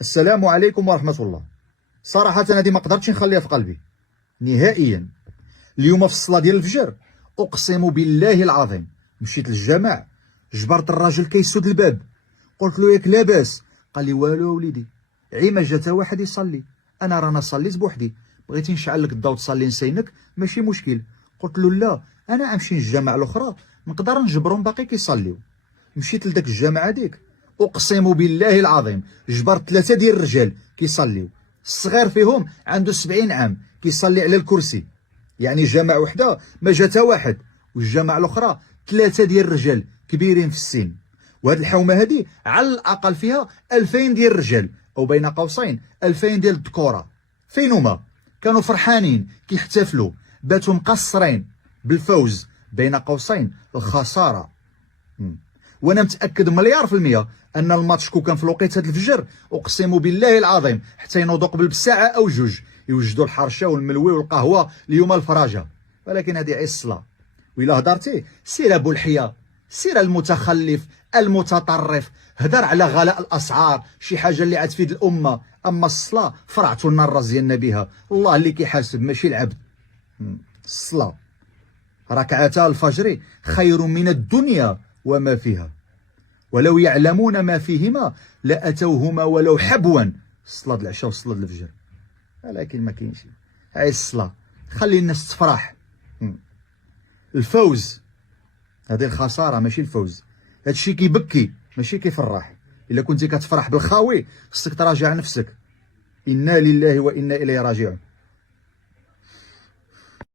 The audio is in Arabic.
السلام عليكم ورحمة الله. صراحة هذه ما قدرتش نخليها في قلبي نهائيا. اليوم في الصلاة ديال الفجر أقسم بالله العظيم مشيت للجامع، جبرت الراجل كيسد الباب، قلت له ياك لاباس؟ قال لي والو وليدي، عيما جا واحد يصلي، أنا رانا صليت بوحدي، بغيتي نشعل لك الضوء تصلي نسينك ماشي مشكل. قلت له لا، أنا أمشي للجامع الأخرى نقدر نجبرهم باقي كيصليو. مشيت لذاك الجامعة ديك، اقسم بالله العظيم جبرت 3 ديال الرجال كيصليو، الصغير فيهم عنده 70 عام كيصلي على الكرسي، يعني جامعة وحده ما جا حتى واحد، والجامعة الاخرى 3 ديال الرجال كبيرين في السن. وهاد الحومه هادي على الاقل فيها 2000 ديال الرجال، او بين قوسين 2000 ديال الذكوره. فين هما؟ كانوا فرحانين كيحتفلوا، باتوا مقصرين بالفوز بين قوسين الخساره. وانا متاكد مليار في المية ان الماتش كون كان في الوقيته د الفجر اقسم بالله العظيم حتى ينوضوا قبل بساعه او جوج يوجدوا الحرشه والملوي والقهوه اليوم الفراجه. ولكن هذه عيش الصلاه. وإلا هضرتي سير ابو الحياه، سير المتخلف المتطرف، هدر على غلاء الاسعار، شي حاجه اللي عاد تفيد الامه. اما الصلاه فرعتوا لنا رزينا بها، الله اللي كيحاسب ماشي العبد. الصلاه ركعتا الفجر خير من الدنيا وما فيها، ولو يعلمون ما فيهما لأتوهما ولو حبوا. صلاة العشاء وصلاة الفجر، ولكن ما كاينش. هاي الصلاة خلي الناس تفرح. الفوز هذه الخسارة ماشي الفوز، هادشي كيبكي ماشي كيفرح. إلا كنتي كتفرح بالخاوي خصك تراجع نفسك. إنا لله وإنا إليه راجعون.